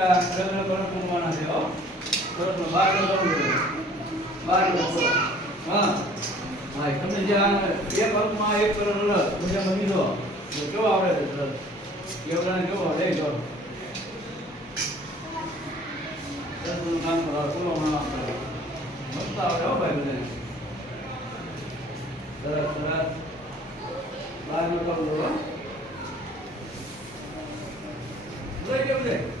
આ અલગ અલગ કલર છે, હો. કલરનો બાર નો કરવું બાર નો હા. હા તમે જે આ એક માં એક કરોડ અલગ બીજા બની દો કેવો આવડે છે કલર કેવડાને કેવો? આવડે જો. કરો કામ કરો પૂરો કામ કરો. મસ્ત આવડે, હો, ભાઈ બધાને સરસ સરસ. બાર નો કલર દો. જોઈ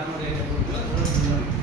பதினாறு